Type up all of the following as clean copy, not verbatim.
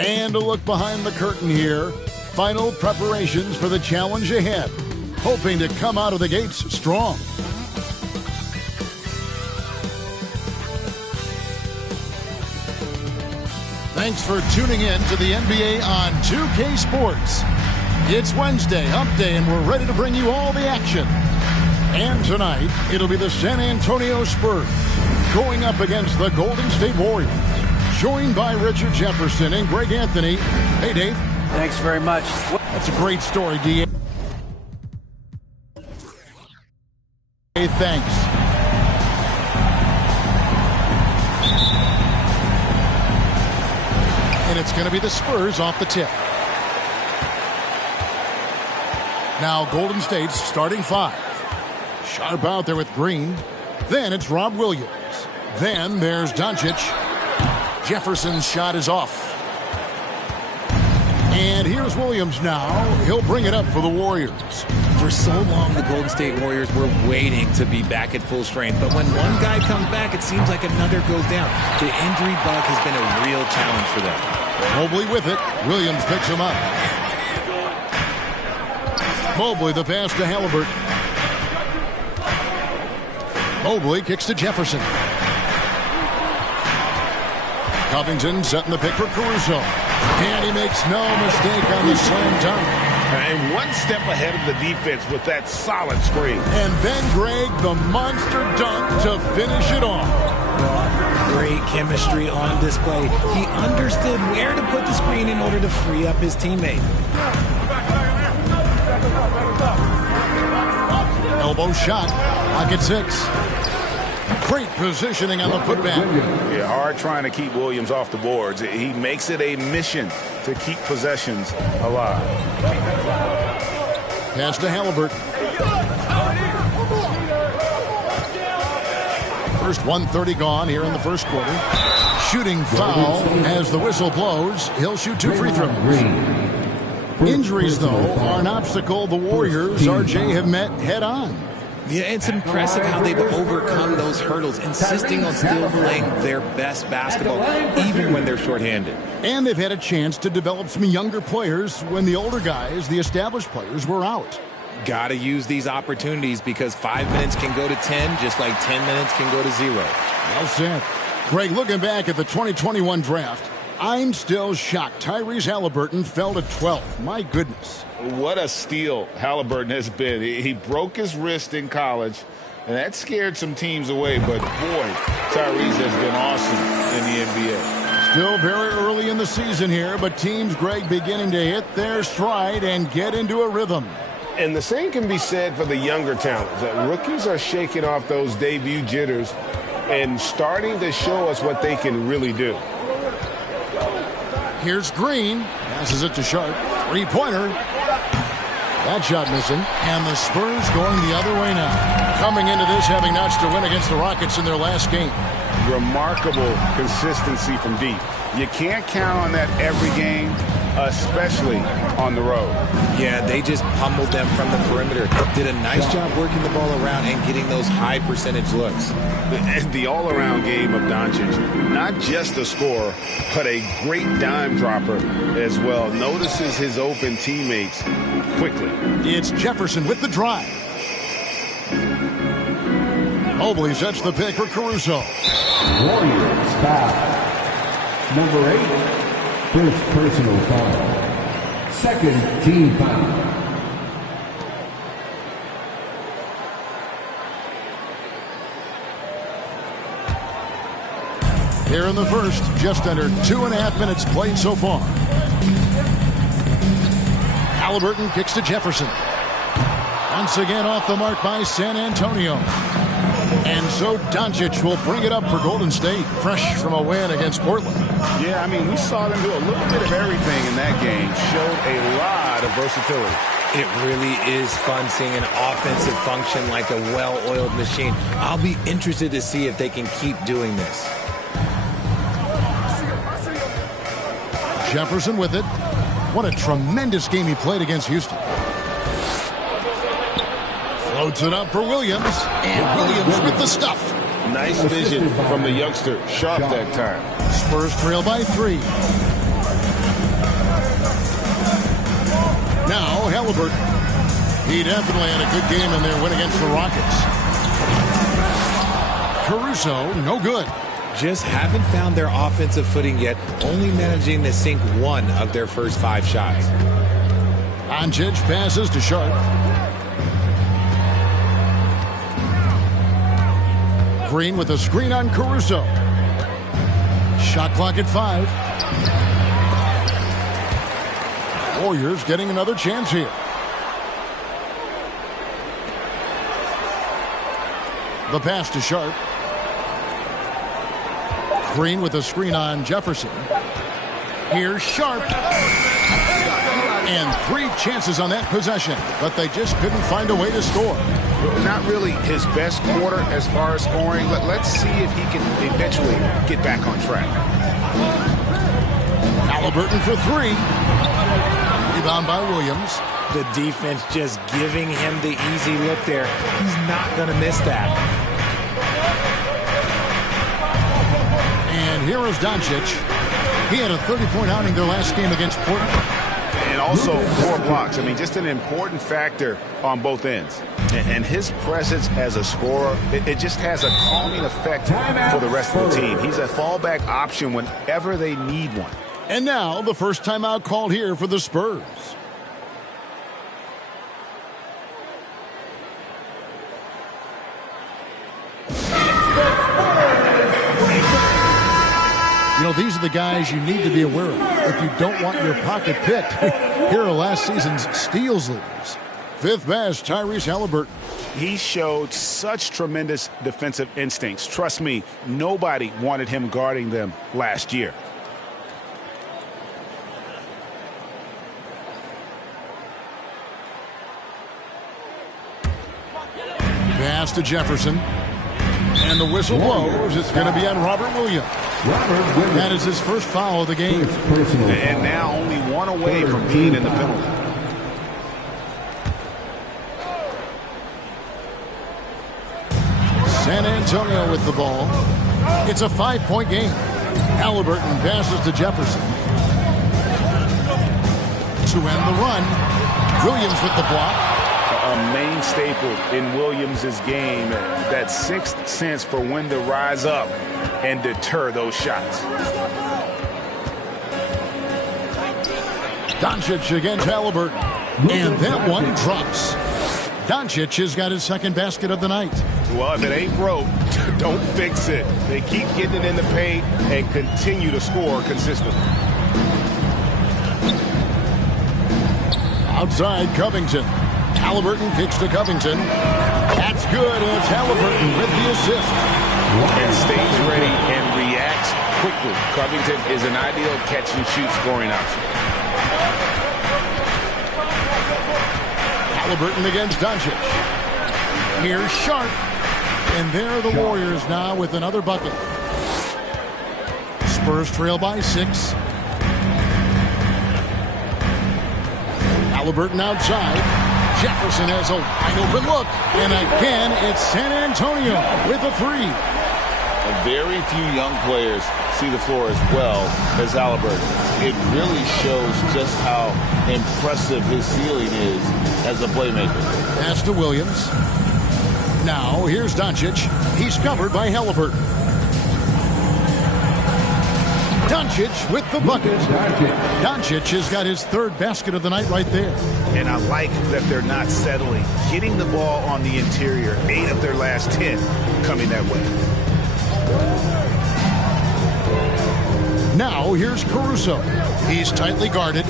And a look behind the curtain here. Final preparations for the challenge ahead. Hoping to come out of the gates strong. Thanks for tuning in to the NBA on 2K Sports. It's Wednesday, Hump Day, and we're ready to bring you all the action. And tonight, it'll be the San Antonio Spurs going up against the Golden State Warriors. Joined by Richard Jefferson and Greg Anthony. Hey, Dave. Thanks very much. That's a great story, D.A. Hey, thanks. And it's going to be the Spurs off the tip. Now Golden State's starting five. Sharp out there with Green. Then it's Rob Williams. Then there's Doncic. Jefferson's shot is off. And here's Williams now. He'll bring it up for the Warriors. For so long, the Golden State Warriors were waiting to be back at full strength. But when one guy comes back, it seems like another goes down. The injury bug has been a real challenge for them. Mobley with it. Williams picks him up. Mobley the pass to Halliburton. Mobley kicks to Jefferson. Covington setting the pick for Caruso. And he makes no mistake on the slam dunk. And one step ahead of the defense with that solid screen. And then Greg, the monster dunk to finish it off. Great chemistry on display. He understood where to put the screen in order to free up his teammate. Elbow shot. Pocket six. Great positioning on the putback. Yeah, hard trying to keep Williams off the boards. He makes it a mission to keep possessions alive. Pass to Halliburton. First 1:30 gone here in the first quarter. Shooting foul as the whistle blows. He'll shoot 2 free throws. Injuries, though, are an obstacle the Warriors, RJ, have met head-on. Yeah, it's impressive how they've overcome those hurdles, insisting on still playing their best basketball, even when they're shorthanded. And they've had a chance to develop some younger players when the older guys, the established players, were out. Got to use these opportunities because 5 minutes can go to 10, just like 10 minutes can go to 0. Well said. Greg, looking back at the 2021 draft, I'm still shocked Tyrese Halliburton fell to 12th. My goodness. What a steal Halliburton has been. He broke his wrist in college, and that scared some teams away. But, boy, Tyrese has been awesome in the NBA. Still very early in the season here, but teams, Greg, beginning to hit their stride and get into a rhythm. And the same can be said for the younger talents. Rookies are shaking off those debut jitters and starting to show us what they can really do. Here's Green. Passes it to Sharp. Three-pointer. That shot missing. And the Spurs going the other way now. Coming into this having notched a win against the Rockets in their last game. Remarkable consistency from deep. You can't count on that every game, especially on the road. Yeah, they just pummeled them from the perimeter. Did a nice job working the ball around and getting those high percentage looks. And the all-around game of Doncic, not just a scorer, but a great dime dropper as well. Notices his open teammates quickly. It's Jefferson with the drive. Mobley sets the pick for Caruso. Warriors foul. Number 8, first personal foul. Second team foul. Here in the first, just under 2.5 minutes played so far. Halliburton kicks to Jefferson. Once again off the mark by San Antonio. And so Doncic will bring it up for Golden State, fresh from a win against Portland. Yeah, I mean, we saw them do a little bit of everything in that game. Showed a lot of versatility. It really is fun seeing an offensive function like a well-oiled machine. I'll be interested to see if they can keep doing this. Jefferson with it. What a tremendous game he played against Houston. Floats it up for Williams. And Williams with the stuff. Nice vision from the youngster. Sharp that time. Spurs trail by 3. Now Halliburton. He definitely had a good game in their win against the Rockets. Caruso, no good. Just haven't found their offensive footing yet, only managing to sink one of their first 5 shots. Doncic passes to Sharp. Green with a screen on Caruso. Shot clock at 5. Warriors getting another chance here. The pass to Sharp. Green with a screen on Jefferson. Here's Sharp. And 3 chances on that possession, but they just couldn't find a way to score. Not really his best quarter as far as scoring, but let's see if he can eventually get back on track. Halliburton for 3. Rebound by Williams. The defense just giving him the easy look there. He's not going to miss that. And here is Doncic. He had a 30-point outing their last game against Portland. And also 4 blocks. I mean, just an important factor on both ends. And his presence as a scorer, it just has a calming effect for the rest of the team. He's a fallback option whenever they need one. And now the first timeout called here for the Spurs. You know, these are the guys you need to be aware of if you don't want your pocket picked. Here are last season's steals leaders. 5th best, Tyrese Halliburton. He showed such tremendous defensive instincts. Trust me, nobody wanted him guarding them last year. Pass to Jefferson. And the whistle blows. It's going to be on Robert Williams. That is his first foul of the game. And now only 1 away from being in the penalty. San Antonio with the ball. It's a 5-point game. Halliburton passes to Jefferson. To end the run, Williams with the block. A main staple in Williams' game, that 6th sense for when to rise up and deter those shots. Doncic against Halliburton. And that one drops. Doncic has got his 2nd basket of the night. Well, if it ain't broke, don't fix it. They keep getting it in the paint and continue to score consistently. Outside Covington. Halliburton kicks to Covington. That's good, and it's Halliburton with the assist. And stays ready and reacts quickly. Covington is an ideal catch-and-shoot scoring option. Halliburton against Doncic. Here's Sharp. And there are the Warriors now with another bucket. Spurs trail by 6. Halliburton outside. Jefferson has a wide open look. And again, it's San Antonio with a 3. And very few young players see the floor as well as Halliburton. It really shows just how impressive his ceiling is as a playmaker. Pass to Williams. Now, here's Doncic. He's covered by Halliburton. Doncic with the bucket. Doncic has got his 3rd basket of the night right there. And I like that they're not settling. Getting the ball on the interior, 8 of their last 10 coming that way. Now here's Caruso. He's tightly guarded.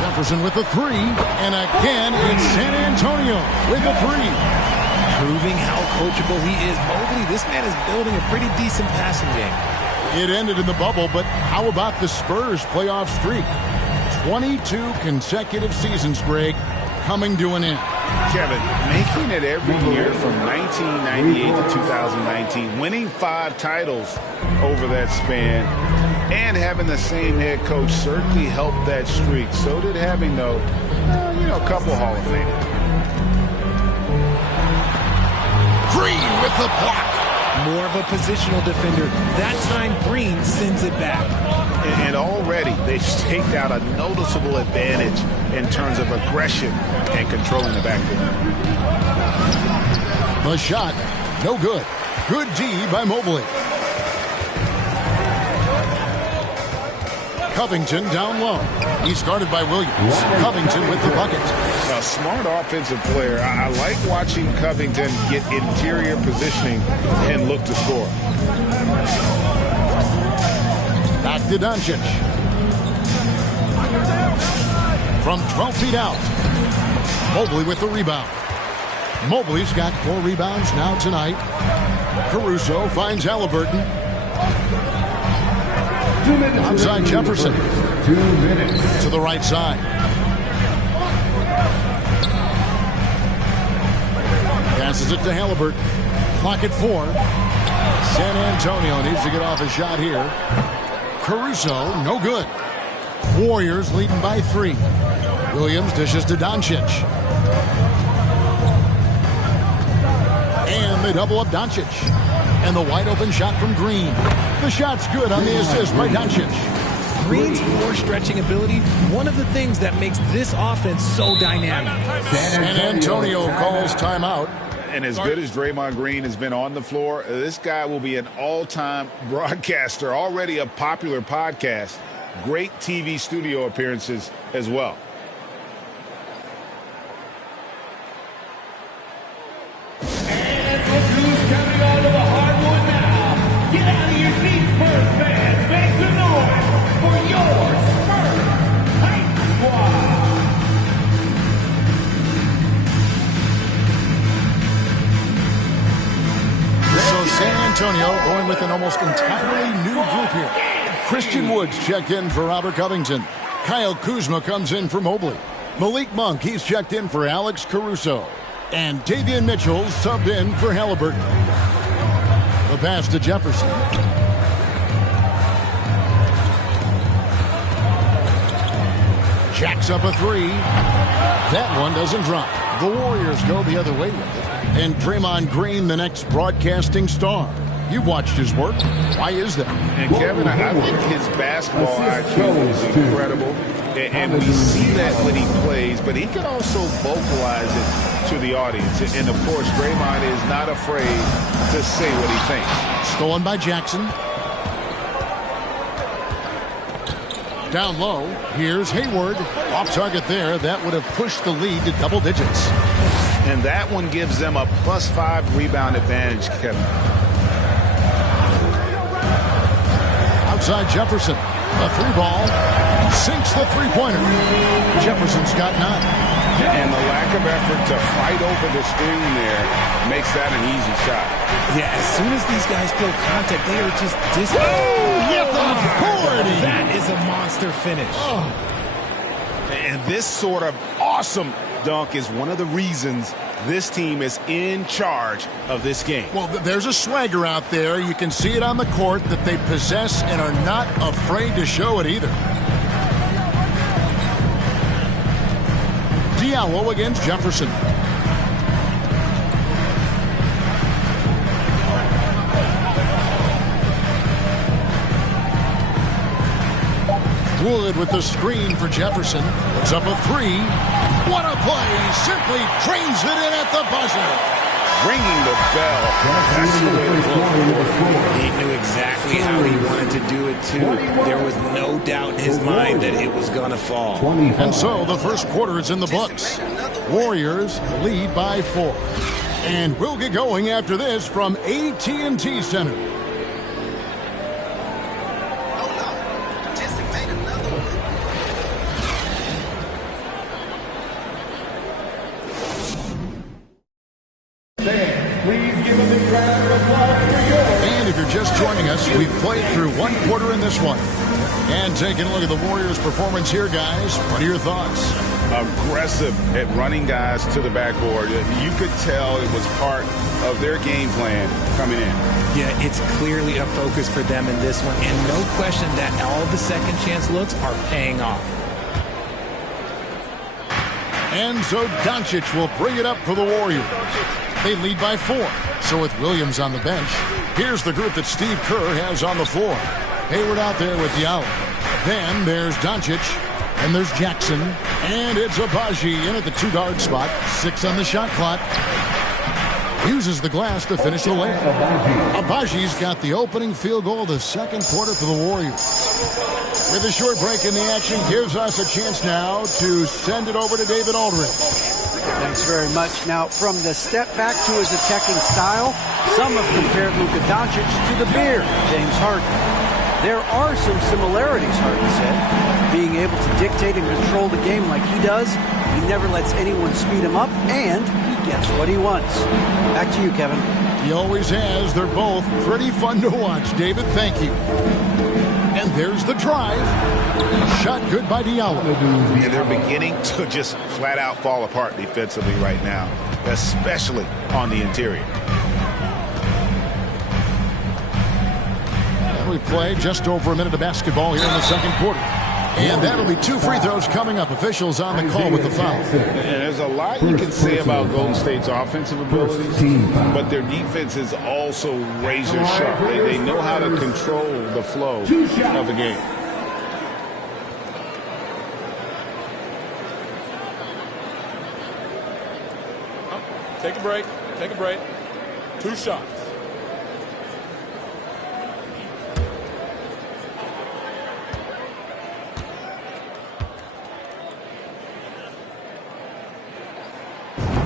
Jefferson with a 3. And again, it's San Antonio with a 3. Proving how coachable he is. Mobley, this man is building a pretty decent passing game. It ended in the bubble, but how about the Spurs playoff streak? 22 consecutive seasons, Greg, coming to an end. Kevin, making it every year from 1998 to 2019, winning 5 titles over that span, and having the same head coach certainly helped that streak. So did having, though, a couple Hall of Famers. Green with the block. More of a positional defender. That time, Green sends it back. And already they've staked out a noticeable advantage in terms of aggression and controlling the backcourt. The shot, no good. Good D by Mobley. Covington down low. He's guarded by Williams. Covington with the bucket. A smart offensive player. I like watching Covington get interior positioning and look to score. Back to Doncic. From 12 feet out. Mobley with the rebound. Mobley's got 4 rebounds now tonight. Caruso finds Halliburton. Outside Jefferson. 2 minutes. To the right side. Passes it to Halliburton. Clock at 4. San Antonio needs to get off a shot here. Caruso, no good. Warriors leading by 3. Williams dishes to Doncic. And they double up Doncic. And the wide open shot from Green. The shot's good on the assist by Doncic. Green's floor stretching ability, one of the things that makes this offense so dynamic. San Antonio calls timeout. And as good as Draymond Green has been on the floor, this guy will be an all-time broadcaster, already a popular podcast, great TV studio appearances as well. And look who's coming onto the hardwood now. Get out of your seats, Spurs fans. Make some noise for your Spurs Hype Squad. So San Antonio going with an almost entirely new group here. Christian Woods checked in for Robert Covington. Kyle Kuzma comes in for Mobley. Malik Monk, he's checked in for Alex Caruso. And Davion Mitchell subbed in for Halliburton. The pass to Jefferson. Jacks up a 3. That one doesn't drop. The Warriors go the other way with it. And Draymond Green, the next broadcasting star. You've watched his work. Why is that? And Kevin, I think his basketball IQ is incredible. And we see that when he plays, but he can also vocalize it to the audience. And, of course, Draymond is not afraid to say what he thinks. Stolen by Jackson. Down low, here's Hayward. Off target there. That would have pushed the lead to double digits. And that one gives them a +5 rebound advantage, Kevin. Outside Jefferson. A 3-ball. Sinks the three-pointer. Jefferson's got 9. And the lack of effort to fight over the screen there makes that an easy shot. Yeah, as soon as these guys feel contact, they are just That is a monster finish. And this sort of awesome dunk is one of the reasons this team is in charge of this game. Well, there's a swagger out there. You can see it on the court that they possess and are not afraid to show it either. Diallo against Jefferson. Wood with the screen for Jefferson. Puts up a 3. What a play! Simply drains it in at the buzzer. Ringing the bell. That's the way to play. He knew exactly how he wanted to do it, too. There was no doubt in his mind that it was going to fall. And so the first quarter is in the books. Warriors lead by 4. And we'll get going after this from AT&T Center. And if you're just joining us, we've played through one quarter in this one. And taking a look at the Warriors' performance here, guys, what are your thoughts? Aggressive at running guys to the backboard. You could tell it was part of their game plan coming in. Yeah, it's clearly a focus for them in this one. And no question that all the second chance looks are paying off. And so Doncic will bring it up for the Warriors. They lead by 4. So with Williams on the bench, here's the group that Steve Kerr has on the floor. Hayward out there with Diallo. Then there's Doncic. And there's Jackson. And it's Abaji in at the 2-guard spot. 6 on the shot clock. Uses the glass to finish the layup. Abaji's got the opening field goal of the second quarter for the Warriors. With a short break in the action, gives us a chance now to send it over to David Aldridge. Thanks very much. Now, from the step back to his attacking style, some have compared Luka Doncic to the beard, James Harden. There are some similarities, Harden said. Being able to dictate and control the game like he does, he never lets anyone speed him up, and he gets what he wants. Back to you, Kevin. He always has. They're both pretty fun to watch. David, thank you. And there's the drive. Shot good by Diallo. And they're beginning to just flat out fall apart defensively right now, especially on the interior. And we play just over a minute of basketball here in the second quarter. And that'll be 2 free throws coming up. Officials on the call with the foul. And there's a lot you can say about Golden State's offensive abilities, but their defense is also razor sharp. They know how to control the flow of the game. Take a break. Take a break. 2 shots.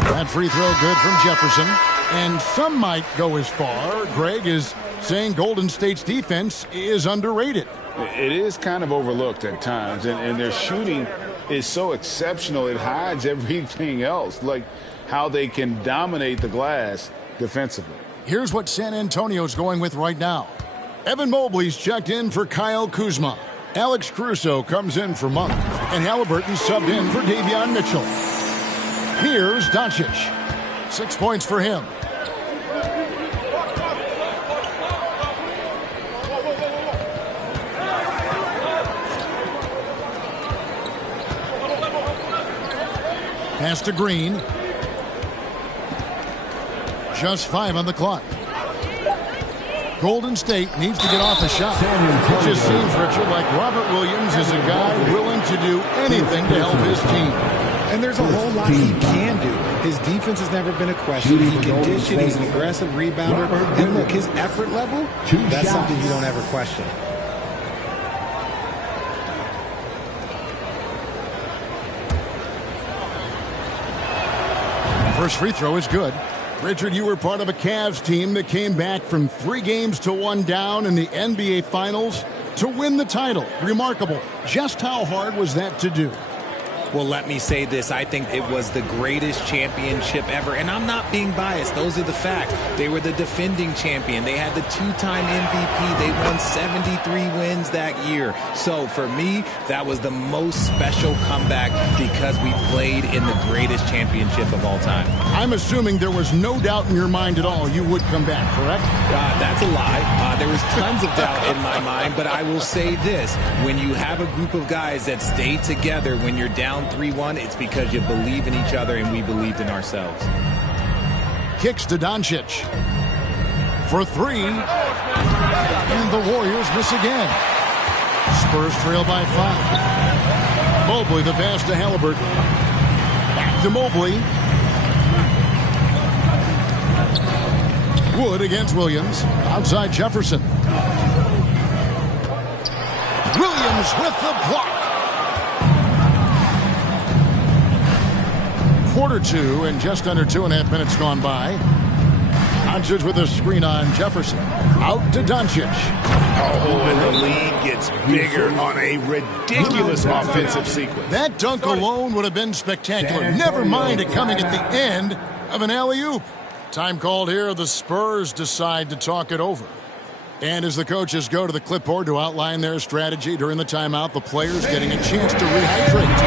That free throw good from Jefferson. And some might go as far, Greg, is saying Golden State's defense is underrated. It is kind of overlooked at times, and their shooting is so exceptional it hides everything else, like how they can dominate the glass defensively. Here's what San Antonio's going with right now. Evan Mobley's checked in for Kyle Kuzma. Alex Caruso comes in for Monk. And Halliburton subbed in for Davion Mitchell. Here's Doncic. 6 points for him. Pass to Green. Just 5 on the clock. Golden State needs to get off a shot. It just seems, Richard, like Robert Williams is a guy willing to do anything to help his team. And there's a whole lot he can do. His defense has never been a question. He can dish it. He's an aggressive rebounder. And look, his effort level, that's something you don't ever question. First free throw is good. Richard, you were part of a Cavs team that came back from 3 games to 1 down in the NBA Finals to win the title. Remarkable. Just how hard was that to do? Well, let me say this. I think it was the greatest championship ever. And I'm not being biased. Those are the facts. They were the defending champion. They had the 2-time MVP. They won 73 wins that year. So for me, that was the most special comeback because we played in the greatest championship of all time. I'm assuming there was no doubt in your mind at all you would come back, correct? That's a lie. There was tons of doubt in my mind. But I will say this. When you have a group of guys that stay together when you're down 3-1, it's because you believe in each other and we believed in ourselves. Kicks to Doncic for 3, and the Warriors miss again. Spurs trail by 5. Mobley the pass to Halliburton. Back to Mobley. Wood against Williams. Outside Jefferson. Williams with the block. Quarter 2 and just under 2.5 minutes gone by. Doncic with a screen on Jefferson. Out to Doncic. Oh, and the lead gets bigger on a ridiculous offensive sequence. That dunk alone would have been spectacular. Never mind it coming at the end of an alley-oop. Time called here. The Spurs decide to talk it over. And as the coaches go to the clipboard to outline their strategy during the timeout, the players getting a chance to rehydrate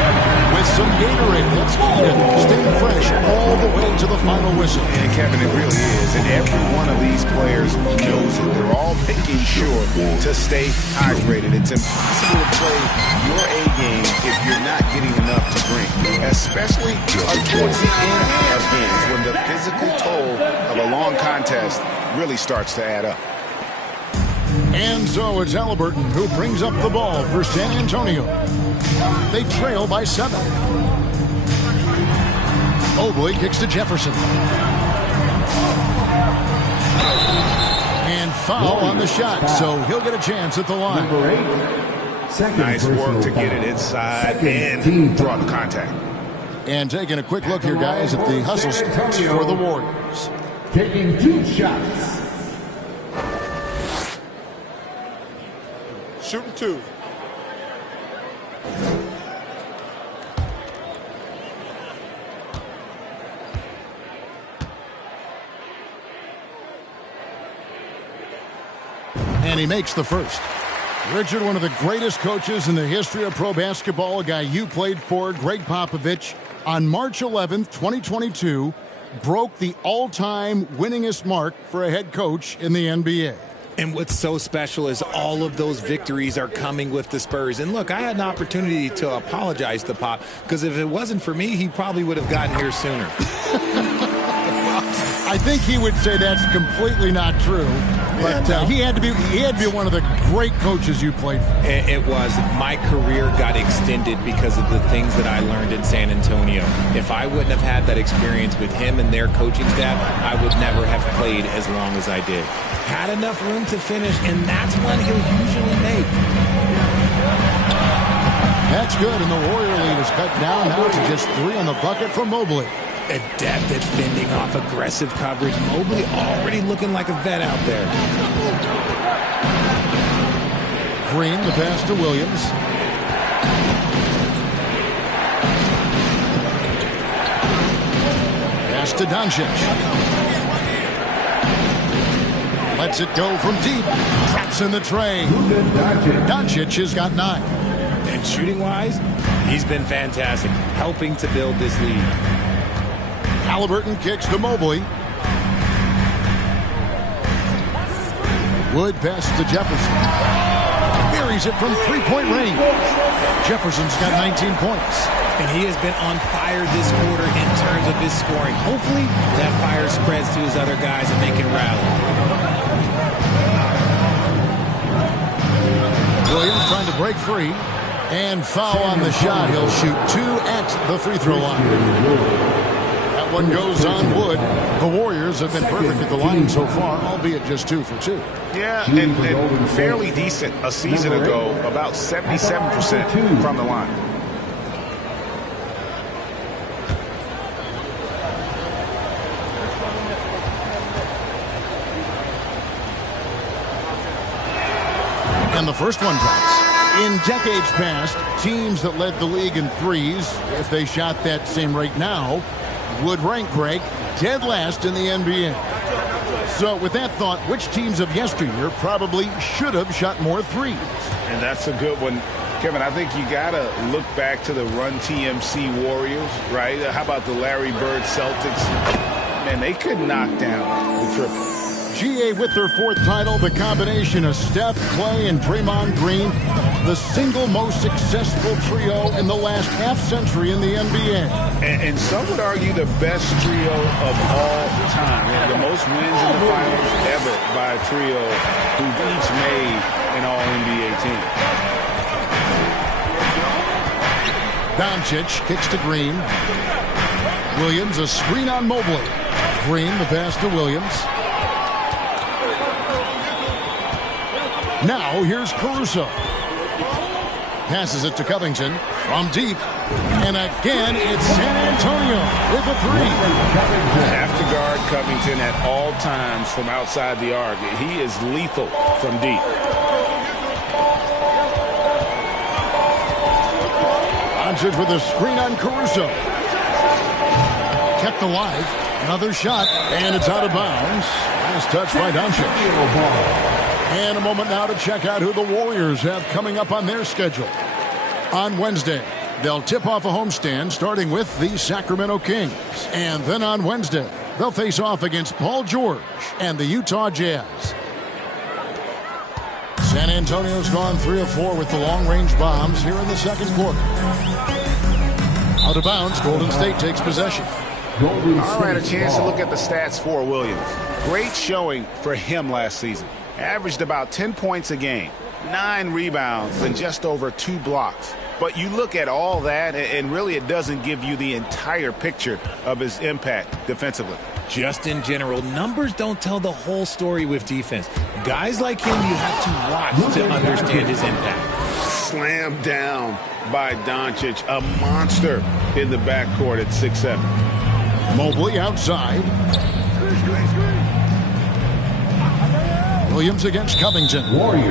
with some Gatorade. That's needed. Staying fresh all the way to the final whistle. And Kevin, it really is. And every one of these players knows it. They're all making sure to stay hydrated. It's impossible to play your A game if you're not getting enough to drink, especially towards the end of games when the physical toll of a long contest really starts to add up. And so it's Halliburton who brings up the ball for San Antonio. They trail by 7. Mobley kicks to Jefferson. And foul on the shot, so he'll get a chance at the line. Nice work to get it inside and draw the contact. And taking a quick look here, guys, at the hustle stats for the Warriors. Taking 2 shots. Shooting 2. And he makes the first. Richard, one of the greatest coaches in the history of pro basketball, a guy you played for, Greg Popovich, on March 11th, 2022, broke the all-time winningest mark for a head coach in the NBA. And what's so special is all of those victories are coming with the Spurs. And look, I had an opportunity to apologize to Pop, because if it wasn't for me, he probably would have gotten here sooner. I think he would say that's completely not true. But he had to be one of the great coaches you played for. It was. My career got extended because of the things that I learned in San Antonio. If I wouldn't have had that experience with him and their coaching staff, I would never have played as long as I did. Had enough room to finish, and that's when he'll usually make. That's good, and the Warrior lead is cut down now to just 3 on the bucket from Mobley. Adept at fending off aggressive coverage. Mobley already looking like a vet out there. Green, the pass to Williams. Pass to Doncic. Lets it go from deep. Traps in the tray. Doncic has got 9. And shooting-wise, he's been fantastic, helping to build this lead. Halliburton kicks to Mobley. Wood pass to Jefferson. Buries it from 3-point range. Jefferson's got 19 points. And he has been on fire this quarter in terms of his scoring. Hopefully that fire spreads to his other guys and they can rally. Williams trying to break free. And foul on the shot. He'll shoot 2 at the free throw line. That one goes on Wood. The Warriors have been perfect at the line so far, albeit just 2 for 2. Yeah, and fairly decent a season ago, about 77% from the line. And the first one drops. In decades past, teams that led the league in threes, if they shot that same rate now, would rank, Greg, dead last in the NBA. So with that thought, which teams of yesteryear probably should have shot more threes? And that's a good one. Kevin, I think you got to look back to the Run TMC Warriors, right? How about the Larry Bird Celtics? Man, they could knock down the triple. GA with their 4th title, the combination of Steph, Clay, and Draymond Green, the single most successful trio in the last half-century in the NBA. And some would argue the best trio of all time. The most wins in the finals ever by a trio who've each made an All-NBA team. Doncic kicks to Green. Williams, a screen on Mobley. Green, the pass to Williams. Now here's Caruso. Passes it to Covington from deep. And again, it's San Antonio with a 3. Have to guard Covington at all times from outside the arc. He is lethal from deep. Doncic with a screen on Caruso. Kept alive. Another shot, and it's out of bounds. Nice touch by Doncic. And a moment now to check out who the Warriors have coming up on their schedule. On Wednesday, they'll tip off a homestand starting with the Sacramento Kings. And then on Wednesday, they'll face off against Paul George and the Utah Jazz. San Antonio's gone 3 of 4 with the long-range bombs here in the second quarter. Out of bounds, Golden State takes possession. All right, a chance to look at the stats for Williams. Great showing for him last season. Averaged about 10 points a game, 9 rebounds, and just over 2 blocks. But you look at all that, and really it doesn't give you the entire picture of his impact defensively. Just in general, numbers don't tell the whole story with defense. Guys like him, you have to watch to understand his impact. Slammed down by Doncic, a monster in the backcourt at 6'7". Mobley outside. Williams against Covington.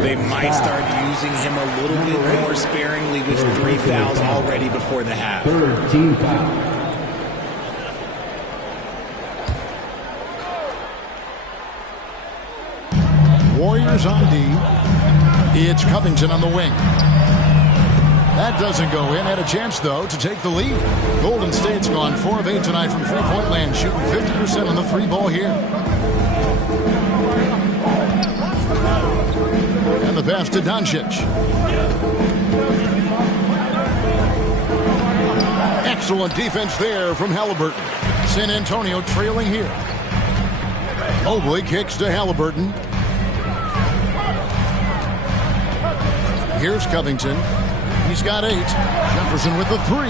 They might start using him a little bit more sparingly with 3 fouls already before the half. 13 foul. Warriors on D. It's Covington on the wing. That doesn't go in. Had a chance, though, to take the lead. Golden State's gone 4 of 8 tonight from three-point land, shooting 50% on the 3-ball here. And the pass to Doncic. Excellent defense there from Halliburton. San Antonio trailing here. Mobley kicks to Halliburton. Here's Covington. He's got 8. Jefferson with the 3.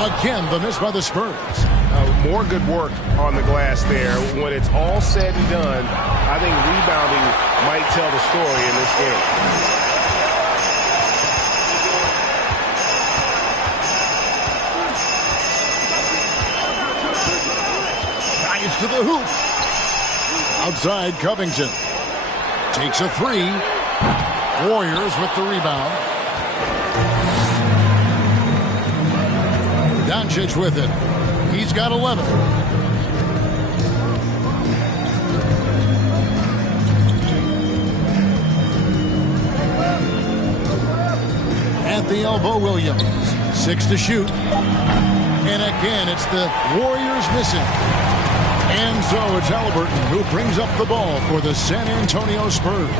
Again, the miss by the Spurs. More good work on the glass there. When it's all said and done, I think rebounding might tell the story in this game. Drives to the hoop. Outside, Covington. Takes a 3. Warriors with the rebound. Doncic with it. He's got 11. At the elbow, Williams. 6 to shoot. And again, it's the Warriors missing. And so it's Halliburton who brings up the ball for the San Antonio Spurs.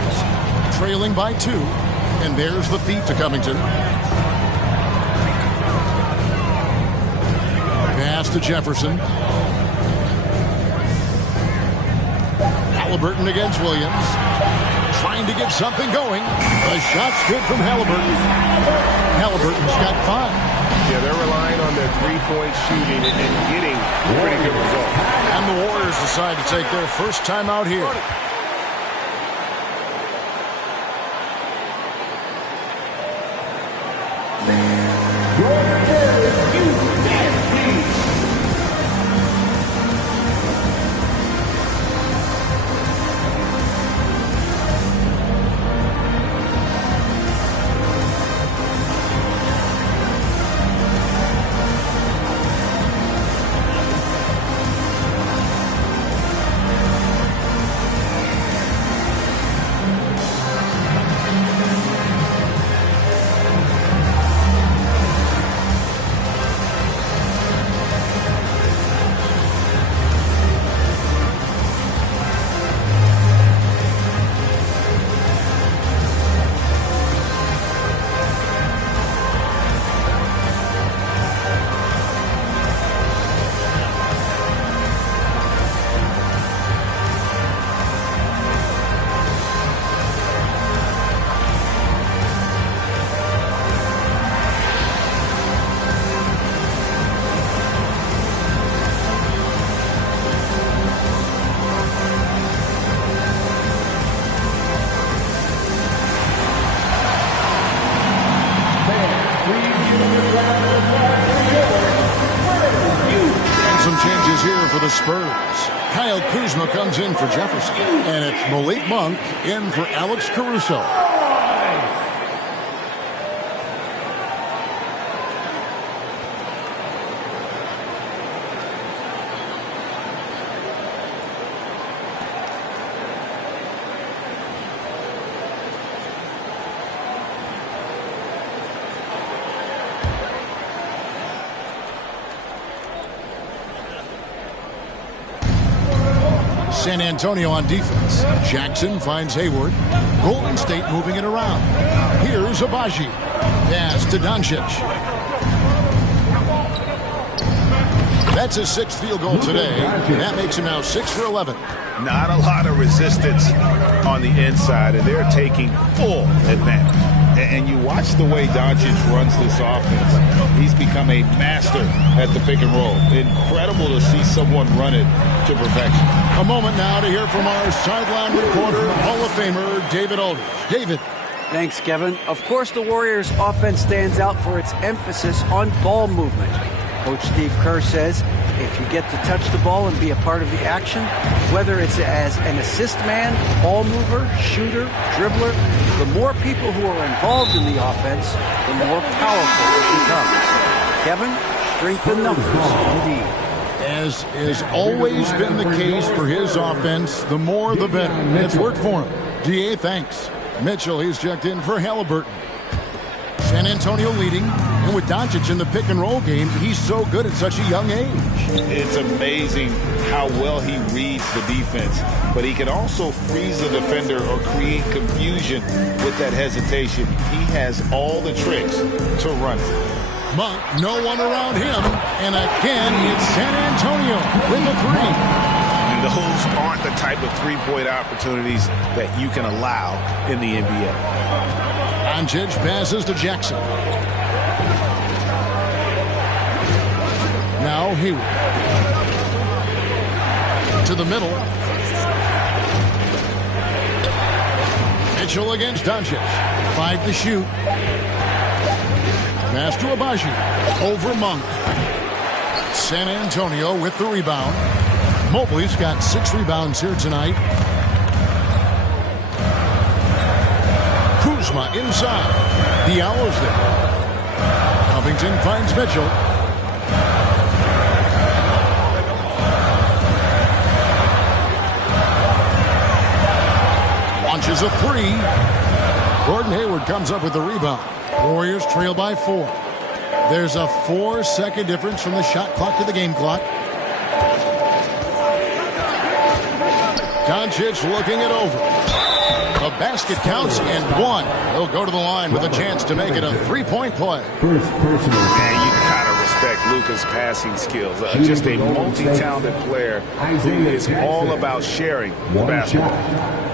Trailing by 2. And there's the feed to Covington. Pass to Jefferson. Halliburton against Williams. Trying to get something going. The shot's good from Halliburton. Halliburton's got 5. Yeah, they're relying on their three-point shooting and getting pretty good results. And the Warriors decide to take their first time out here. Spurs. Kyle Kuzma comes in for Jefferson. And it's Malik Monk in for Alex Caruso. San Antonio on defense. Jackson finds Hayward. Golden State moving it around. Here's Abaji. Pass to Doncic. That's his 6th field goal today, and that makes him now 6 for 11. Not a lot of resistance on the inside, and they're taking full advantage. And you watch the way Doncic runs this offense. He's become a master at the pick and roll. Incredible to see someone run it to perfection. A moment now to hear from our sideline reporter, Hall of Famer David Aldridge. David. Thanks, Kevin. Of course, the Warriors' offense stands out for its emphasis on ball movement. Coach Steve Kerr says if you get to touch the ball and be a part of the action, whether it's as an assist man, ball mover, shooter, dribbler, the more people who are involved in the offense, the more powerful it becomes. Kevin, strength in numbers, indeed. As has always been the case for his offense, the more the better. It's worked for him. DA, thanks. Mitchell, he's checked in for Halliburton. San Antonio leading, and with Doncic in the pick-and-roll game, he's so good at such a young age. It's amazing how well he reads the defense, but he can also freeze the defender or create confusion with that hesitation. He has all the tricks to run it. Monk, no one around him, and again, it's San Antonio with the 3. And those aren't the type of three-point opportunities that you can allow in the NBA. Doncic passes to Jackson. Now Hayward. To the middle. Mitchell against Doncic. 5 to shoot. Pass to Abaji. Over Monk. San Antonio with the rebound. Mobley's got 6 rebounds here tonight. Kuzma inside. Diallo's there. Covington finds Mitchell. Launches a 3. Gordon Hayward comes up with the rebound. Warriors trail by 4. There's a 4-second difference from the shot clock to the game clock. Doncic looking it over. The basket counts and 1. He'll go to the line with a chance to make it a 3-point play. And you gotta respect Luka's passing skills. Just a multi-talented player who is all about sharing the basketball.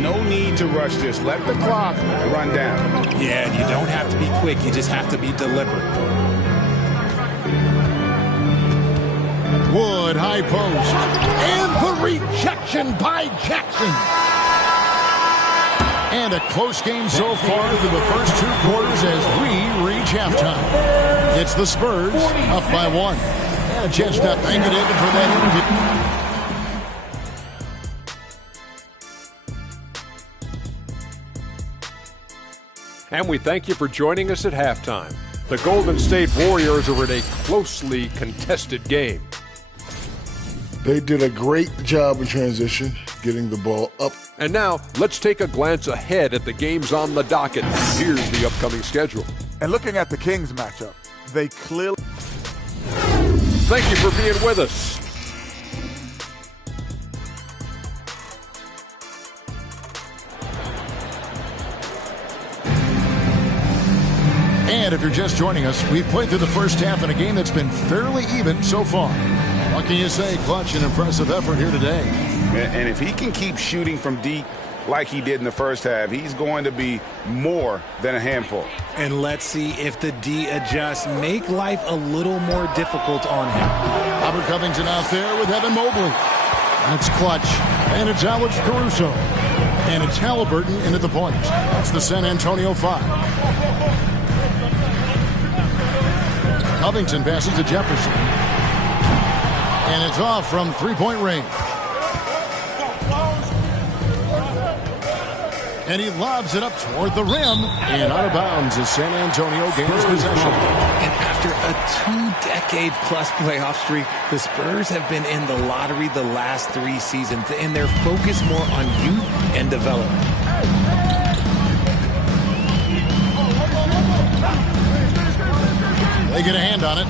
No need to rush this. Let the clock run down. Yeah, and you don't have to be quick. You just have to be deliberate. Wood, high post. And the rejection by Jackson. And a close game so far through the first 2 quarters as we reach halftime. It's the Spurs up by 1. And a chance to thank you, David, for that interview. And we thank you for joining us at halftime. The Golden State Warriors are in a closely contested game. They did a great job in transition, getting the ball up. And now, let's take a glance ahead at the games on the docket. Here's the upcoming schedule. And looking at the Kings matchup, they clearly... Thank you for being with us. And if you're just joining us, we've played through the first half in a game that's been fairly even so far. What can you say? Clutch and impressive effort here today. And if he can keep shooting from deep like he did in the first half, he's going to be more than a handful. And let's see if the D adjusts, make life a little more difficult on him. Robert Covington out there with Evan Mobley. And it's Clutch. And it's Alex Caruso. And it's Halliburton into the point. That's the San Antonio 5. Covington passes to Jefferson. And it's off from 3-point range. And he lobs it up toward the rim. And out of bounds as San Antonio gains possession. And after After a 2-decade-plus playoff streak, the Spurs have been in the lottery the last 3 seasons, and they're focused more on youth and development. They get a hand on it.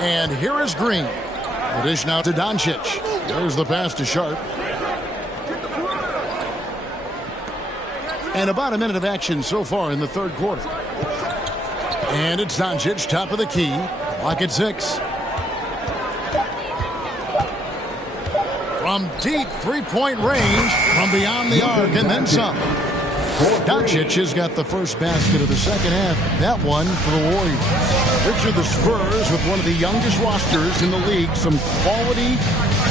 And here is Green. The dish now to Doncic. There's the pass to Sharp. And about a minute of action so far in the third quarter. And it's Doncic, top of the key. Clock at 6. From deep three-point range, from beyond the arc, and then some. Doncic has got the first basket of the second half. That one for the Warriors. Picture the Spurs with one of the youngest rosters in the league. Some quality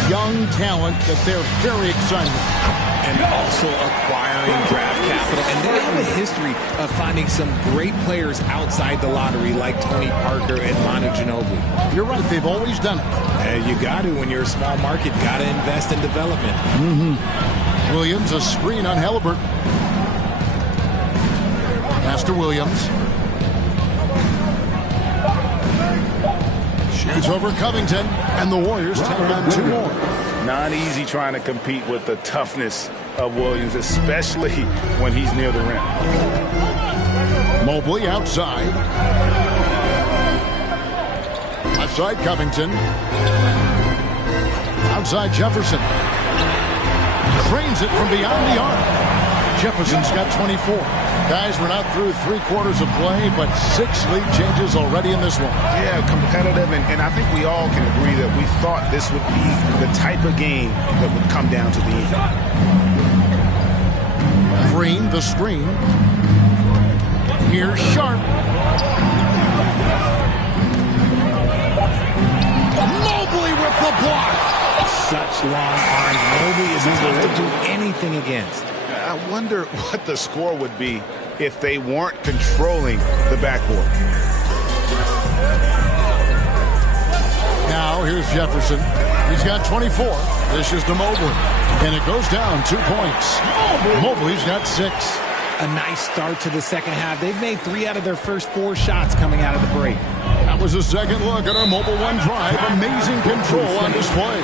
young talent that they're very excited about. And also acquiring draft capital. And they have a history of finding some great players outside the lottery like Tony Parker and Manu Ginobili. You're right. They've always done it. You got to when you're a small market. Got to invest in development. Williams, a screen on Halliburton. Pass to Williams. Shoots over Covington. And the Warriors take on 2 more. Not easy trying to compete with the toughness of Williams, especially when he's near the rim. Mobley outside. Left side Covington. Outside Jefferson. Trains it from beyond the arc. Jefferson's got 24. Guys, we're not through 3/4 of play, but 6 lead changes already in this one. Yeah, competitive, and I think we all can agree that we thought this would be the type of game that would come down to the end. Green, the screen. Here's Sharp. Mobley with the block. Such long arms. Mobley is tough to do anything against. I wonder what the score would be if they weren't controlling the backboard. Now here's Jefferson. He's got 24. This is to Mobley. And it goes down 2 points. Mobley's got 6. A nice start to the second half. They've made 3 out of their first 4 shots coming out of the break. That was a second look at our Mobile One drive. Amazing control on display.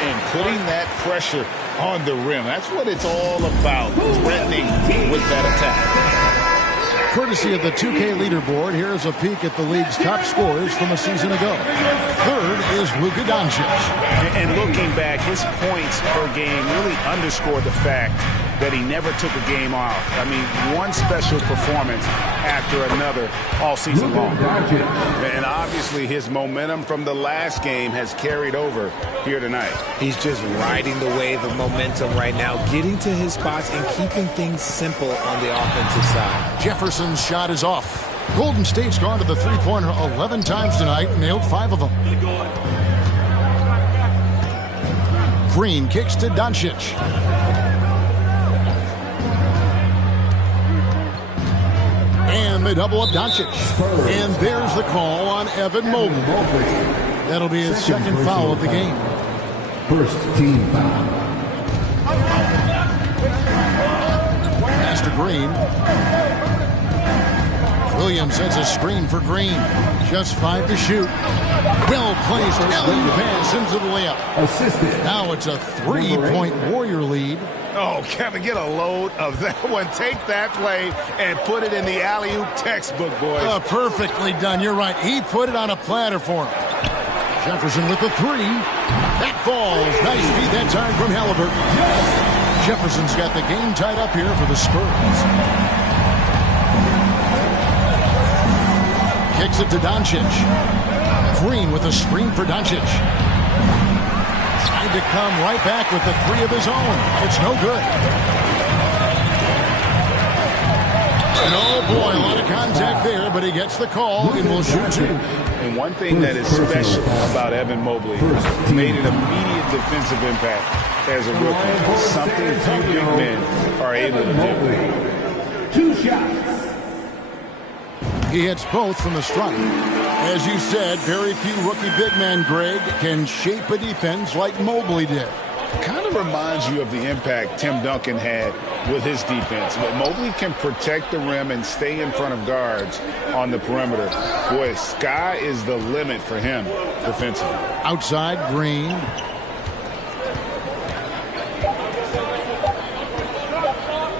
And putting that pressure on the rim. That's what it's all about, threatening with that attack. Courtesy of the 2K leaderboard, here's a peek at the league's top scorers from a season ago. Third is Luka Doncic. And looking back, his points per game really underscore the fact that he never took a game off. I mean, one special performance after another all season long. And obviously his momentum from the last game has carried over here tonight. He's just riding the wave of momentum right now, getting to his spots and keeping things simple on the offensive side. Jefferson's shot is off. Golden State's gone to the three-pointer 11 times tonight, nailed 5 of them. Green kicks to Doncic. And they double up Doncic. And there's the call on Evan Mobley. That'll be his second foul of the game. First team foul. Pass to Green. Williams sends a screen for Green. Just 5 to shoot. Well placed. Alley pass into the layup. Assisted. Now it's a 3-point Warrior lead. Oh, Kevin, get a load of that one. Take that play and put it in the alley-oop textbook, boys. Perfectly done. You're right. He put it on a platter for him. Jefferson with the 3. That falls. Nice feed that time from Halliburton. Jefferson's got the game tied up here for the Spurs. Kicks it to Doncic. Green with a screen for Doncic. Trying to come right back with the 3 of his own. It's no good. And oh boy, a lot of contact there, but he gets the call and will shoot 2. And one thing that is special about Evan Mobley, he made an immediate defensive impact as a rookie. Something few big men are able to do. 2 shots. He hits both from the stripe. As you said, very few rookie big men, Greg, can shape a defense like Mobley did. Kind of reminds you of the impact Tim Duncan had with his defense. But Mobley can protect the rim and stay in front of guards on the perimeter. Boy, sky is the limit for him defensively. Outside, Green.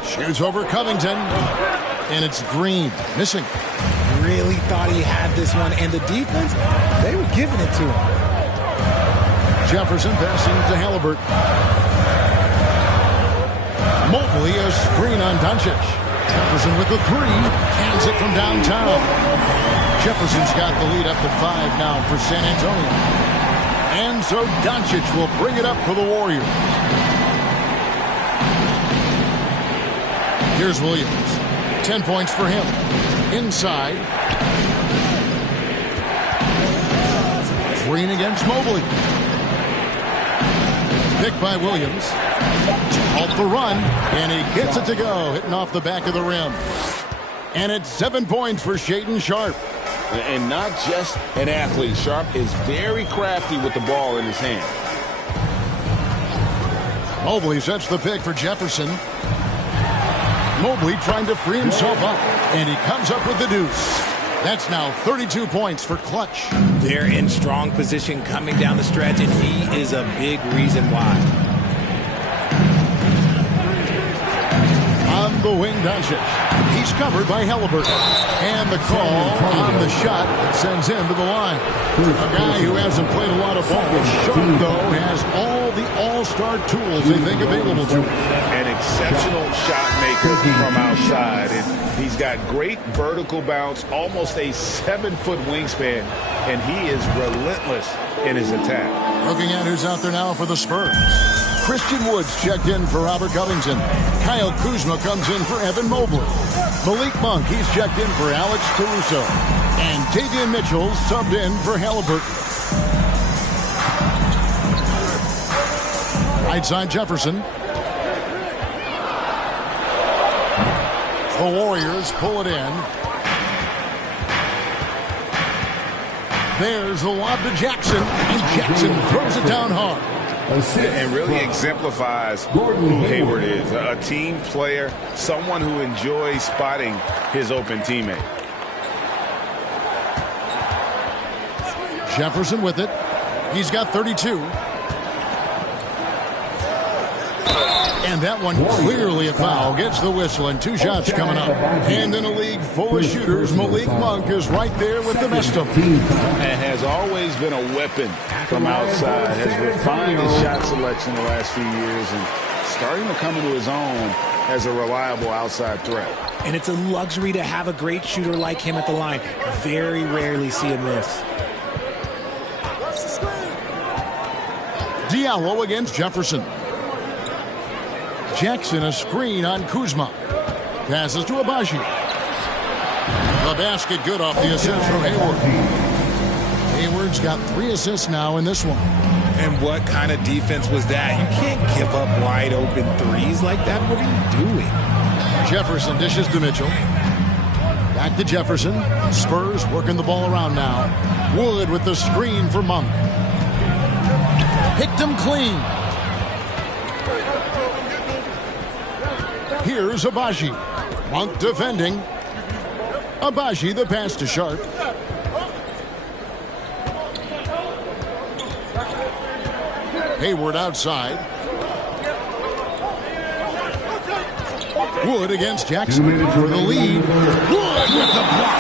Shoots over Covington. And it's Green. Missing. Really thought he had this one. And the defense, they were giving it to him. Jefferson passing to Halliburton. Mobley a screen on Doncic. Jefferson with the three. Cans it from downtown. Jefferson's got the lead up to 5 now for San Antonio. And so Doncic will bring it up for the Warriors. Here's Williams. 10 points for him. Inside. Green against Mobley. Picked by Williams. Off the run, and he gets it to go, hitting off the back of the rim. And it's 7 points for Shaedon Sharpe. And not just an athlete. Sharpe is very crafty with the ball in his hand. Mobley sets the pick for Jefferson. Mobley trying to free himself up, and he comes up with the deuce. That's now 32 points for Clutch. They're in strong position coming down the stretch, and he is a big reason why. On the wing, Doncic. He's covered by Halliburton. And the call on the shot that sends him to the line. A guy who hasn't played a lot of ball. Sharpe, though, has all the all-star tools they think available to him. An exceptional shot maker from outside. And he's got great vertical bounce, almost a 7-foot wingspan, and he is relentless in his attack. Looking at who's out there now for the Spurs. Christian Woods checked in for Robert Covington. Kyle Kuzma comes in for Evan Mobley. Malik Monk, he's checked in for Alex Caruso. And Davion Mitchell subbed in for Halliburton. Right side, Jefferson. The Warriors pull it in. There's the lob to Jackson, and Jackson throws it down hard. And really exemplifies who Hayward is. A team player, someone who enjoys spotting his open teammate. Jefferson with it. He's got 32. And that one clearly a foul. Gets the whistle, and 2 shots coming up. And in a league full of shooters, Malik Monk is right there with the best of them. And has always been a weapon from outside. Has refined his shot selection the last few years and starting to come into his own as a reliable outside threat. And it's a luxury to have a great shooter like him at the line. Very rarely see him miss. Diallo against Jefferson. Jackson a screen on Kuzma. Passes to Abaji. The basket good off the assist from Hayward. Hayward's got 3 assists now in this one. And what kind of defense was that? You can't give up wide open threes like that. What are you doing? Jefferson dishes to Mitchell. Back to Jefferson. Spurs working the ball around now. Wood with the screen for Monk. Picked him clean. Here's Abaji. Monk defending. Abaji the pass to Sharpe. Hayward outside. Wood against Jackson for the lead. Wood with the block.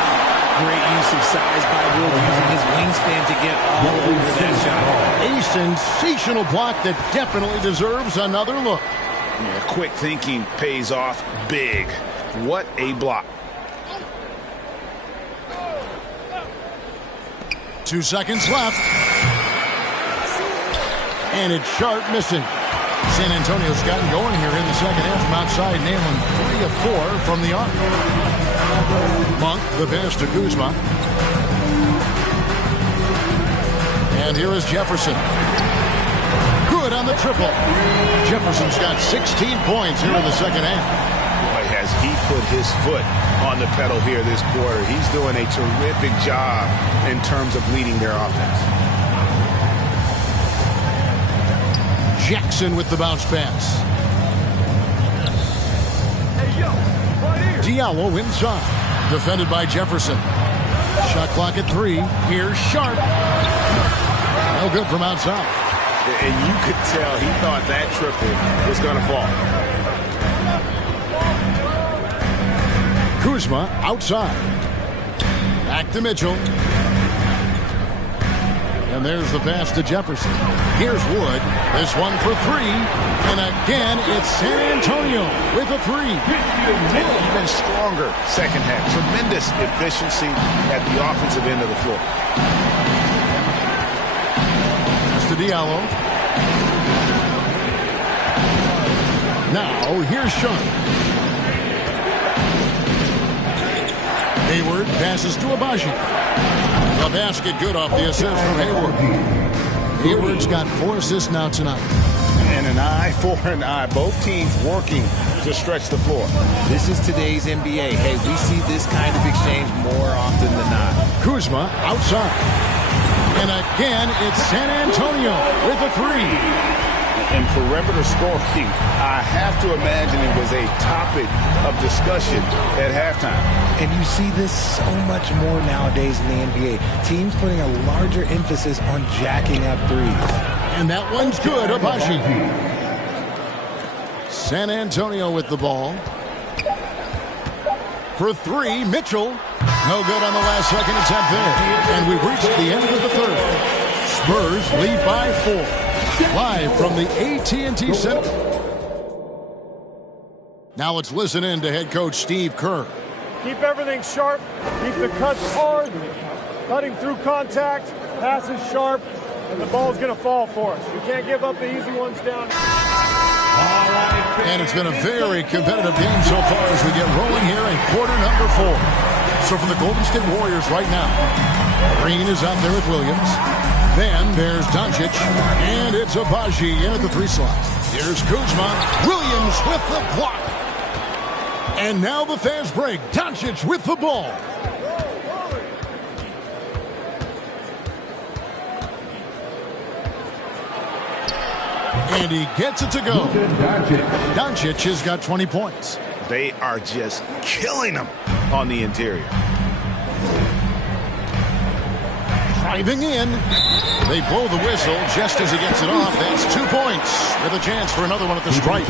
Great use of size by Wood, using his wingspan to get all over that shot. A sensational block that definitely deserves another look. Yeah, quick thinking pays off big. What a block. 2 seconds left. And it's Sharpe missing. San Antonio's gotten going here in the second half from outside, nailing 3 of 4 from the arc. Monk, the pass to Kuzma. And here is Jefferson. Good on the triple. Jefferson's got 16 points here in the second half. Boy, has he put his foot on the pedal here this quarter. He's doing a terrific job in terms of leading their offense. Jackson with the bounce pass. Diallo inside. Defended by Jefferson. Shot clock at 3. Here's Sharp. No good from outside. And you could tell he thought that triple was going to fall. Kuzma outside. Back to Mitchell. And there's the pass to Jefferson. Here's Wood. This one for 3. And again, it's San Antonio with a 3. An even stronger second half. Tremendous efficiency at the offensive end of the floor. Pass to Diallo. Now, here's Sharp. Hayward passes to Abaji. The basket good off the assist from Hayward. Hayward's got 4 assists now tonight. And an eye for an eye. Both teams working to stretch the floor. This is today's NBA. Hey, we see this kind of exchange more often than not. Kuzma outside. And again, it's San Antonio with a 3. And perimeter scoring, I have to imagine it was a topic of discussion at halftime. And you see this so much more nowadays in the NBA. Teams putting a larger emphasis on jacking up threes. And that one's good, Abaji. San Antonio with the ball. For 3, Mitchell. No good on the last second attempt there. And we've reached the end of the third. Spurs lead by 4. Live from the AT&T Center. Now let's listen in to head coach Steve Kerr. Keep everything sharp. Keep the cuts hard. Cutting through contact. Passes sharp. And the ball's going to fall for us. We can't give up the easy ones down. And it's been a very competitive game so far as we get rolling here in quarter number 4. So for the Golden State Warriors right now, Green is out there with Williams. Then there's Doncic, and it's Abaji in at the 3 slot. Here's Kuzma. Williams with the block. And now the fast break. Doncic with the ball. And he gets it to go. Doncic has got 20 points. They are just killing them on the interior. Driving in. They blow the whistle just as he gets it off. That's 2 points with a chance for another one at the stripe.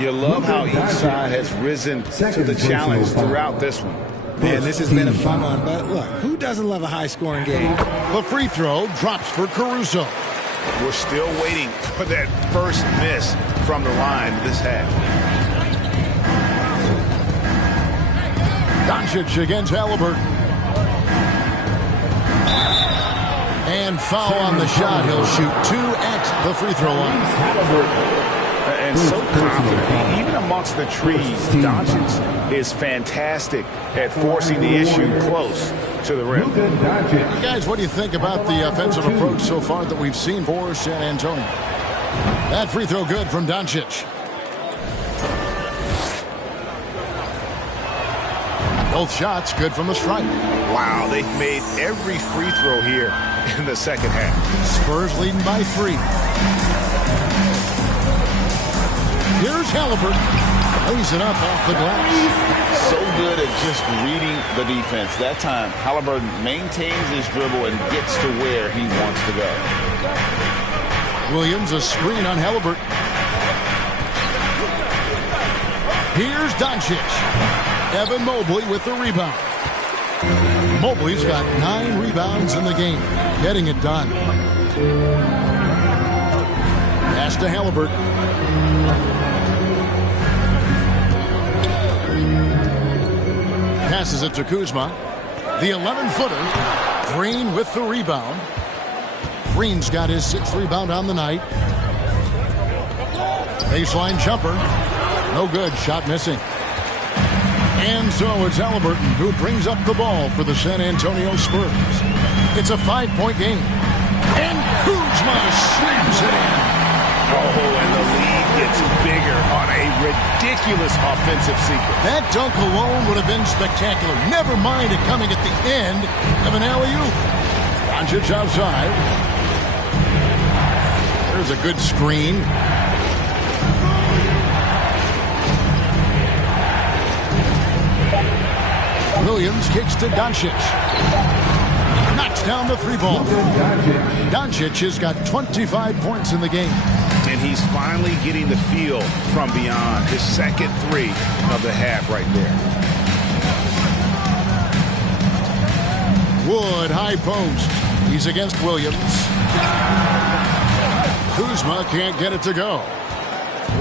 You love how each side has risen to the challenge throughout this one. Man, this has been a fun one. But look, who doesn't love a high-scoring game? The free throw drops for Caruso. We're still waiting for that first miss from the line this half. Doncic against Halliburton. And foul on the shot. He'll shoot 2 at the free throw line. And so confident. Even amongst the trees, Doncic is fantastic at forcing the issue close to the rim. Guys, what do you think about the offensive approach so far that we've seen for San Antonio? That free throw good from Doncic. Both shots good from the stripe. Wow, they've made every free throw here in the second half. Spurs leading by 3. Here's Halliburton. Lays it up off the glass. So good at just reading the defense. That time, Halliburton maintains his dribble and gets to where he wants to go. Williams, a screen on Halliburton. Here's Doncic. Evan Mobley with the rebound. Mobley's got 9 rebounds in the game. Getting it done. Pass to Halliburton. Passes it to Kuzma. The 11-footer. Green with the rebound. Green's got his 6th rebound on the night. Baseline jumper. No good. Shot missing. And so it's Halliburton who brings up the ball for the San Antonio Spurs. It's a 5-point game. And Kuzma slams it in. Oh, and the lead gets bigger on a ridiculous offensive sequence. That dunk alone would have been spectacular. Never mind it coming at the end of an alley-oop. Doncic outside. There's a good screen. Williams kicks to Doncic. Knocks down the three ball. Doncic has got 25 points in the game. And he's finally getting the feel from beyond. His second three of the half right there. Wood, high post. He's against Williams. Kuzma can't get it to go.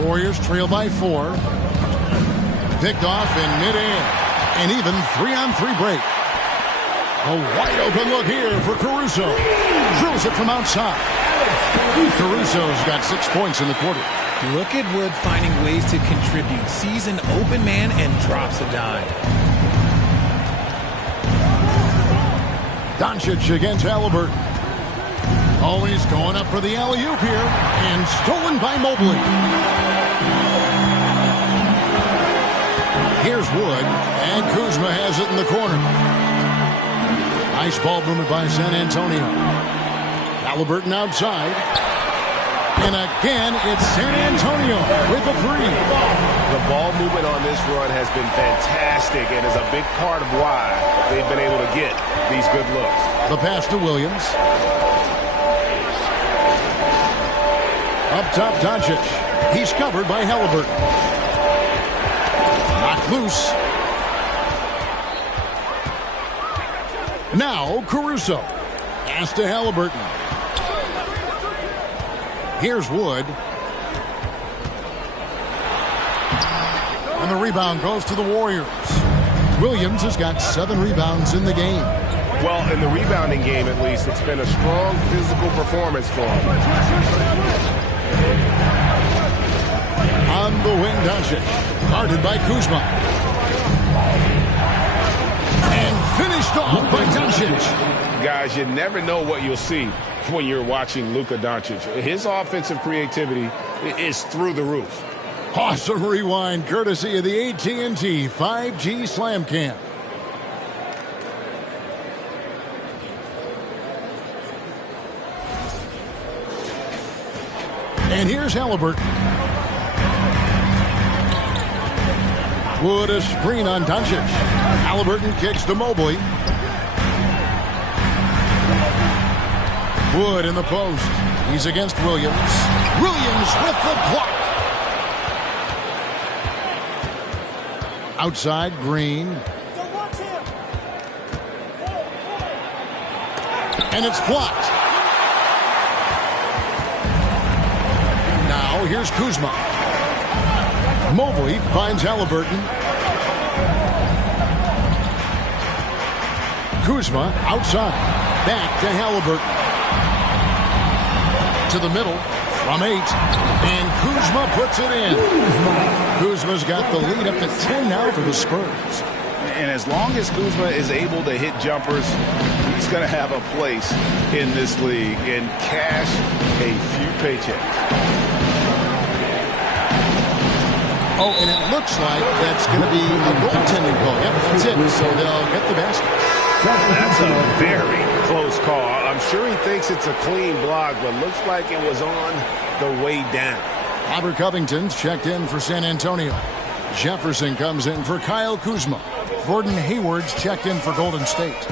Warriors trail by 4. Picked off in midair. An even 3-on-3 break. A wide open look here for Caruso. Drills it from outside. Caruso's got 6 points in the quarter. Look at Wood finding ways to contribute. Sees an open man and drops a dime. Doncic against Halliburton. Always going up for the alley-oop here. And stolen by Mobley. Here's Wood. And Kuzma has it in the corner. Nice ball movement by San Antonio. Halliburton outside. And again, it's San Antonio with a 3. The ball movement on this run has been fantastic and is a big part of why they've been able to get these good looks. The pass to Williams. Up top, Doncic. He's covered by Halliburton. Knocked loose. Now Caruso. Pass to Halliburton. Here's Wood. And the rebound goes to the Warriors. Williams has got 7 rebounds in the game. Well, in the rebounding game, at least, it's been a strong physical performance for him. On the wing, Doncic. Guarded by Kuzma. And finished off by Doncic. Guys, you never know what you'll see when you're watching Luka Doncic. His offensive creativity is through the roof. Awesome rewind courtesy of the AT&T 5G Slam Cam. And here's Halliburton. Wood a screen on Doncic. Halliburton kicks to Mobley. Wood in the post. He's against Williams. Williams with the block. Outside, Green. And it's blocked. Now here's Kuzma. Mobley finds Halliburton. Kuzma outside. Back to Halliburton. To the middle from 8. And Kuzma puts it in. Kuzma's got the lead up to 10 now for the Spurs. And as long as Kuzma is able to hit jumpers, he's going to have a place in this league and cash a few paychecks. Oh, and it looks like that's going to be a goaltending call. Yep, that's it. So they'll get the basket. That's a very close call. I'm sure he thinks it's a clean block, but looks like it was on the way down. Robert Covington's checked in for San Antonio. Jefferson comes in for Kyle Kuzma. Gordon Hayward's checked in for Golden State.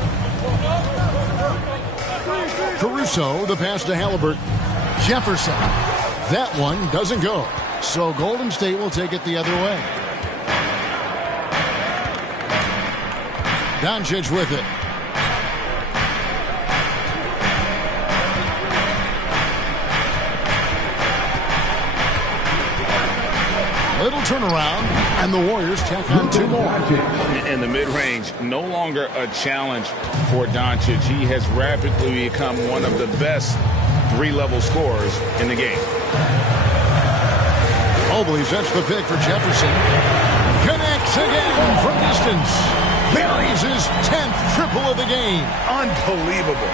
Caruso, the pass to Halliburton. Jefferson. That one doesn't go. So Golden State will take it the other way. Doncic with it. Little turnaround, and the Warriors tack on 2 more. In the mid-range, no longer a challenge for Doncic. He has rapidly become one of the best 3-level scorers in the game. Mobley sets the pick for Jefferson. Connects again from distance. Buries his 10th triple of the game. Unbelievable.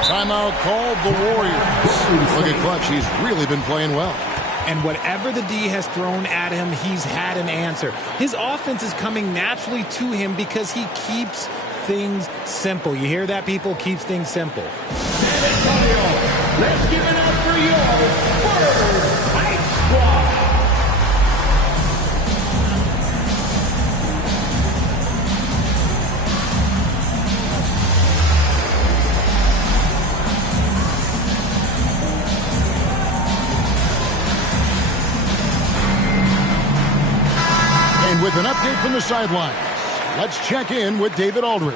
Timeout called the Warriors. Look at Clutch. He's really been playing well. And whatever the D has thrown at him, he's had an answer. His offense is coming naturally to him because he keeps things simple. You hear that, people? Keeps things simple. San Antonio Let's give it up for your Spurs Hype Squad. And with an update from the sidelines, let's check in with David Aldridge.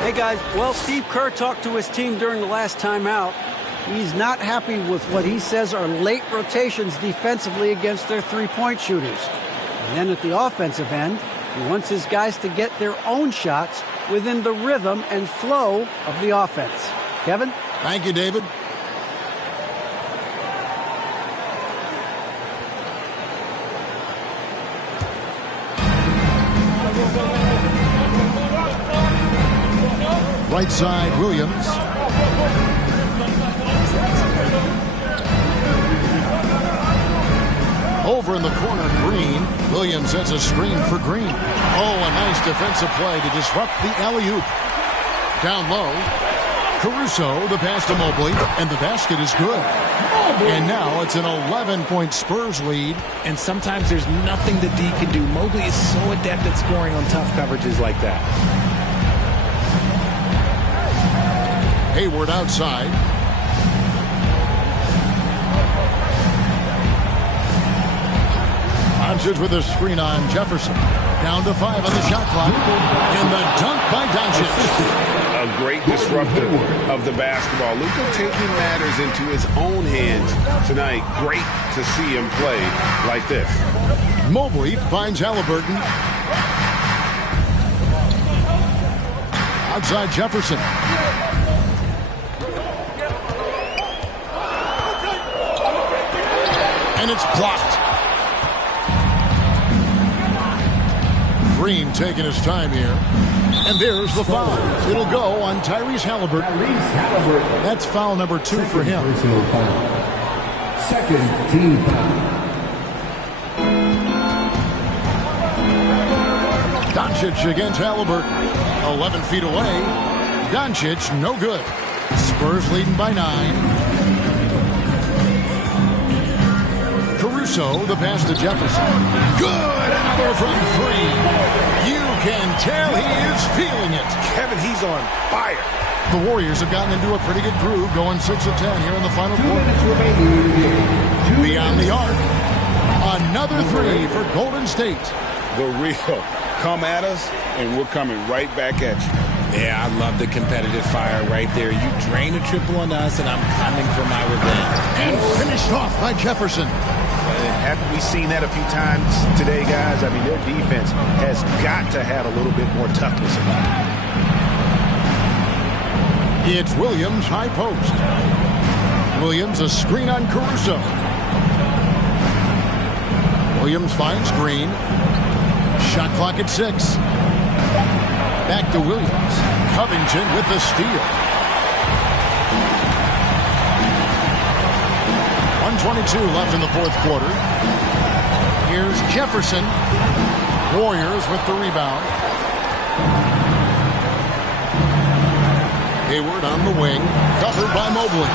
Hey, guys. Well, Steve Kerr talked to his team during the last timeout. He's not happy with what he says are late rotations defensively against their three-point shooters. And then at the offensive end, he wants his guys to get their own shots within the rhythm and flow of the offense. Kevin? Thank you, David. Right side, Williams. Over in the corner, Green. Williams sets a screen for Green. Oh, a nice defensive play to disrupt the alley-oop. Down low, Caruso, the pass to Mobley, and the basket is good. And now it's an 11-point Spurs lead. And sometimes there's nothing that D can do. Mobley is so adept at scoring on tough coverages like that. Hayward outside. Doncic with a screen on Jefferson. Down to 5 on the shot clock. And the dunk by Doncic. A great disruptor of the basketball. Luka taking matters into his own hands tonight. Great to see him play like this. Mobley finds Halliburton. Outside Jefferson. And it's blocked. Green taking his time here. And there's the foul. It'll go on Tyrese Halliburton. That's foul number 2 for him. Personal foul. Second team foul. Doncic against Halliburton. 11 feet away. Doncic, no good. Spurs leading by 9. Caruso, the pass to Jefferson. Good! Another from 3. You can tell he is feeling it. Kevin, he's on fire. The Warriors have gotten into a pretty good groove, going 6 of 10 here in the final quarter. Beyond the arc. Another 3 for Golden State. The real. Come at us, and we're coming right back at you. Yeah, I love the competitive fire right there. You drain a triple on us, and I'm coming for my revenge. And finished off by Jefferson. Haven't we seen that a few times today, guys? I mean, their defense has got to have a little bit more toughness about it. It's Williams, high post. Williams, a screen on Caruso. Williams finds Green. Shot clock at 6. Back to Williams. Covington with the steal. 1:22 left in the fourth quarter. Here's Jefferson. Warriors with the rebound. Hayward on the wing. Covered by Mobley.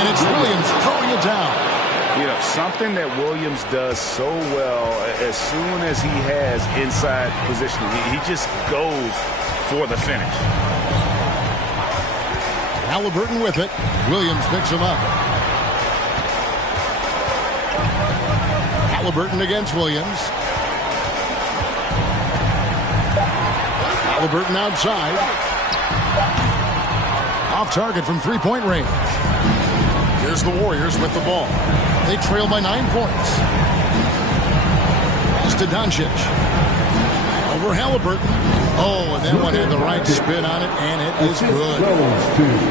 And it's Williams throwing it down. You know, something that Williams does so well, as soon as he has inside positioning, he just goes for the finish. Halliburton with it. Williams picks him up. Halliburton against Williams. Halliburton outside. Off target from three-point range. Here's the Warriors with the ball. They trail by 9 points. Pass to Doncic. Over Halliburton. Oh, and that one had the right spin on it, and it is good.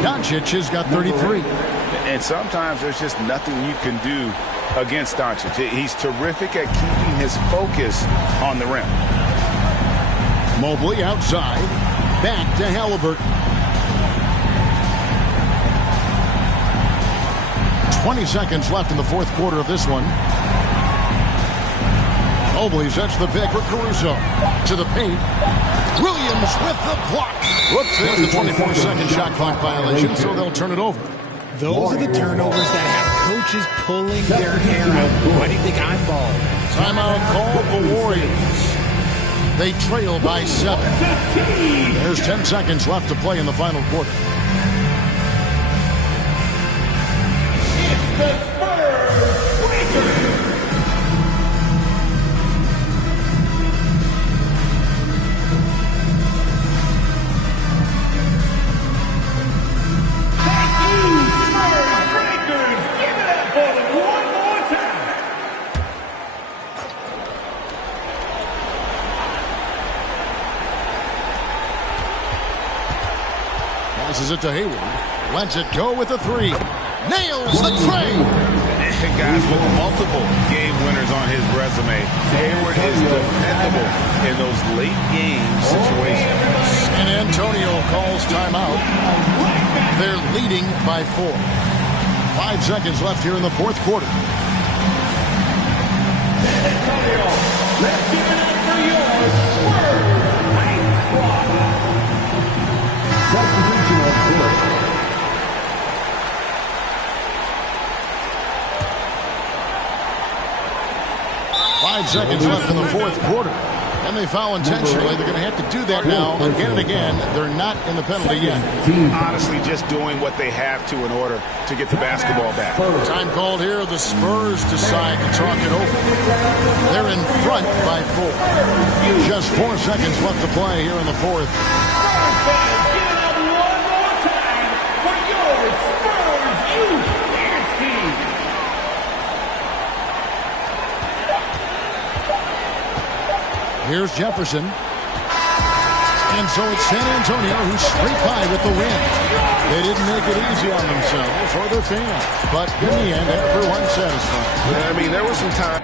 Doncic has got 33. And sometimes there's just nothing you can do against Doncic. He's terrific at keeping his focus on the rim. Mobley outside. Back to Halliburton. 20 seconds left in the fourth quarter of this one. Mobley sets the pick for Caruso. To the paint. Williams with the block. Whoops, there's the 24-second shot clock violation, so they'll turn it over. Those are the turnovers that have coaches pulling their hair out. Why do you think I'm bald? Timeout called the Warriors. They trail by 7. There's 10 seconds left to play in the final quarter. It's the Spurs Breakers. Passes it to Hayward. Lets it go with a 3. Nails the tray. And guys, with multiple game winners on his resume, Hayward is dependable in those late game situations. San Antonio calls timeout. They're leading by 4. 5 seconds left here in the fourth quarter. San Antonio, let's give it up for yours. Spurs Night Squad. Substitution on court. 5 seconds left in the fourth quarter. And they foul intentionally. They're going to have to do that now again and again. They're not in the penalty yet. Honestly, just doing what they have to in order to get the basketball back. Time called here. The Spurs decide to talk it over. They're in front by 4. Just 4 seconds left to play here in the fourth. Here's Jefferson. And so it's San Antonio who scrape by with the win. They didn't make it easy on themselves or their fans. But in the end, everyone's satisfied. I mean, there was some time.